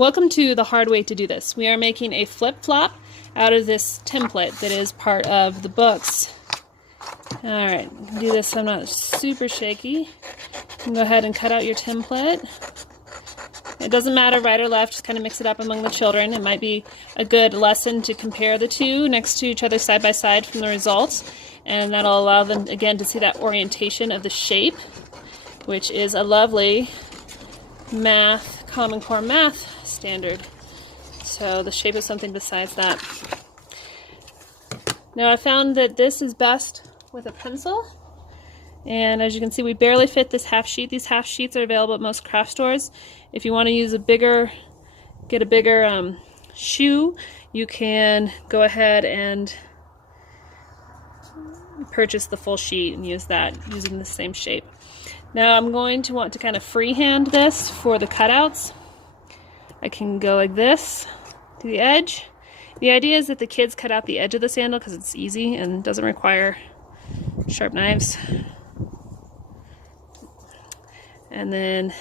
Welcome to the hard way to do this. We are making a flip-flop out of this template that is part of the books. Alright, do this so I'm not super shaky. You can go ahead and cut out your template. It doesn't matter right or left, just kind of mix it up among the children. It might be a good lesson to compare the two next to each other side by side from the results. And that'll allow them, again, to see that orientation of the shape, which is a lovely math, Common Core math standard. So the shape is something besides that. Now I found that this is best with a pencil. And as you can see, we barely fit this half sheet. These half sheets are available at most craft stores. If you want to use get a bigger shoe, you can go ahead and purchase the full sheet and use that using the same shape. Now I'm going to want to kind of freehand this for the cutouts. I can go like this to the edge. The idea is that the kids cut out the edge of the sandal because it's easy and doesn't require sharp knives. And then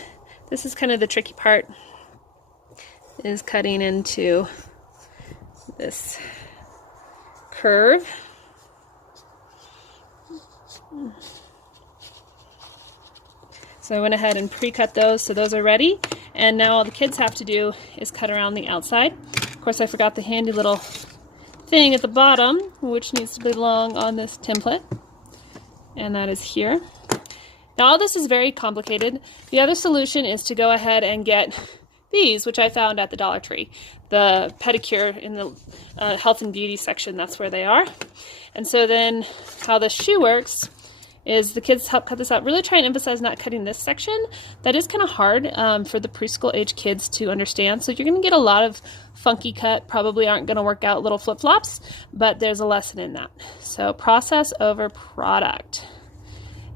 this is kind of the tricky part, is cutting into this curve. So I went ahead and pre-cut those, so those are ready. And now all the kids have to do is cut around the outside. Of course, I forgot the handy little thing at the bottom, which needs to belong on this template. And that is here. Now all this is very complicated. The other solution is to go ahead and get these, which I found at the Dollar Tree. The pedicure in the health and beauty section, that's where they are. And so then how the shoe works is the kids help cut this out. Really try and emphasize not cutting this section. That is kind of hard for the preschool age kids to understand. So you're going to get a lot of funky cut, probably aren't going to work out little flip-flops, but there's a lesson in that. So process over product.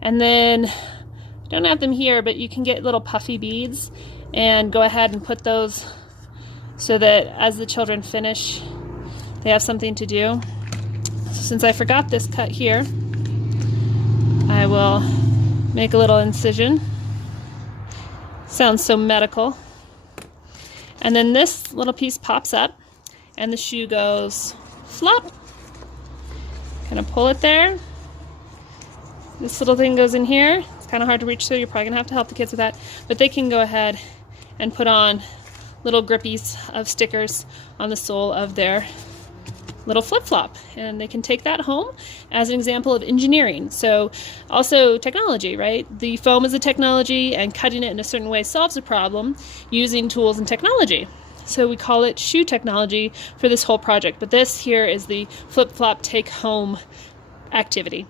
And then, I don't have them here, but you can get little puffy beads and go ahead and put those so that as the children finish, they have something to do. So since I forgot this cut here, I will make a little incision. Sounds so medical. And then this little piece pops up and the shoe goes flop. Kind of pull it there. This little thing goes in here. It's kind of hard to reach through. You're probably going to have to help the kids with that. But they can go ahead and put on little grippies of stickers on the sole of their little flip-flop. And they can take that home as an example of engineering. So also technology, right? The foam is a technology, and cutting it in a certain way solves a problem using tools and technology. So we call it shoe technology for this whole project. But this here is the flip-flop take-home activity.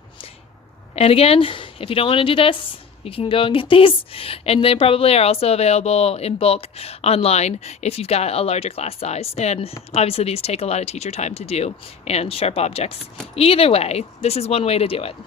And again, if you don't want to do this, you can go and get these, and they probably are also available in bulk online if you've got a larger class size. And obviously these take a lot of teacher time to do and sharp objects. Either way, this is one way to do it.